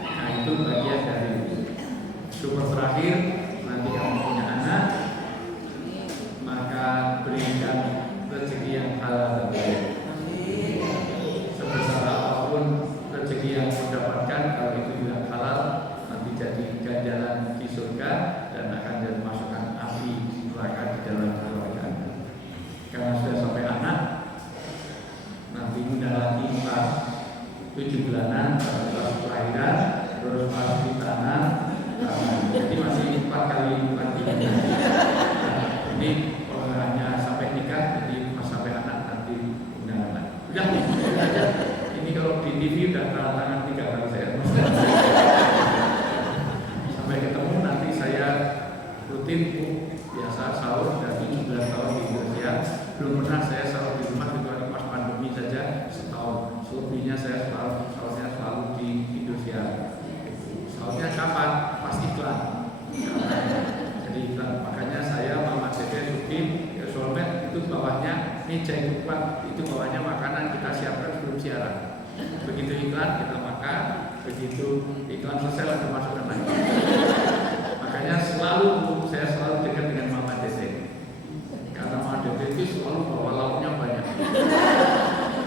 Nah itu bagian dari syukur terakhir. Nanti kamu punya anak, maka berikan rezeki yang halal dan baik. Sebesar apapun rezeki yang mendapatkan, kalau itu tidak halal, nanti jadi ganjaran di surga dan akan dimasukkan api neraka di dalam keluarga Anda. Karena sudah sampai anak, nanti muda lagi pas 7 bulanan, pas kelahiran, terus pas di tanah, jadi masih 4 kali lagi. Ini kalau hanya sampai nikah, jadi pas sampai anak nanti undangan. Udah, aja. Ini kalau di TV udah tanda tangan 3 kali saya. Sampai ketemu nanti saya rutin biasa sahur dari 17 tahun di Indonesia. Belum pernah saya sahur di rumah kecuali pas pandemi saja setahun. Selebihnya saya sahurnya selalu di Indonesia. Sahurnya kapan? Pas iklan. Jadi iklan. Makanya saya Mama Dede Suki Solmed itu bawahnya meja itu kuat, itu bawahnya makanan kita siapkan sebelum siaran. Begitu iklan kita makan, begitu iklan selesai langsung masukkan lagi. Makanya saya selalu dekat dengan Mama Dede. Karena Mama Dede itu selalu bawa lauknya banyak.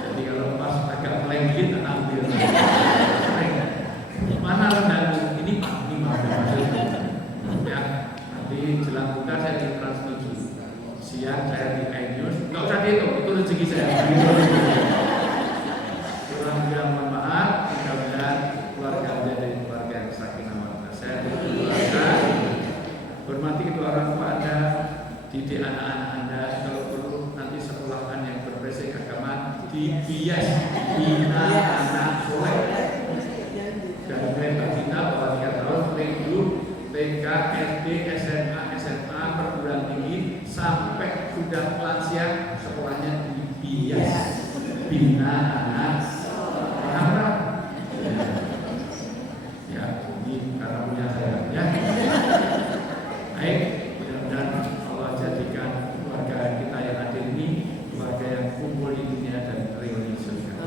Jadi kalau pas agak melengkit, anak ambil. Mana rendang? Ini Pak, ini Mama Dede. Ya, nanti jelang buka saya di Trans 7. Siang saya di iNews. Nggak usah dihitung, itu rezeki saya. Kurang mohon maaf, mudah-mudahan keluarga Anda dari keluarga yang sakinah mawaddah. Saya berdoa, hormati kedua orang tua Anda, didik anak-anak Anda. Kalau perlu nanti sekolahan yang berbasic agama dibias, bina anak soleh. Dan perintah kita bahwa 3 tahun sering dulu TK, SD, SMA, perguruan tinggi sampai sudah lansia sekolahnya dibias, bina anak. Paham? Ya, ini karena punya saya ya. Baik, mudah-mudahan Allah jadikan keluarga kita yang hadir ini keluarga yang kumpul di dunia dan reuni surga.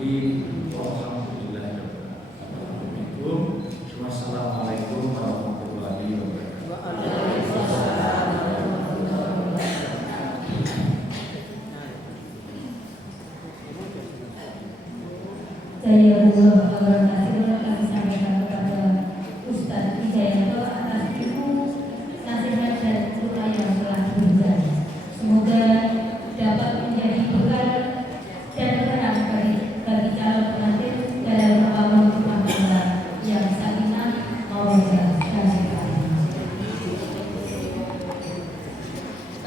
alamin. Walhamdulillahirabbil alamin. Wassalamualaikum warahmatullahi wabarakatuh. Saya Allah, terima kasih sampai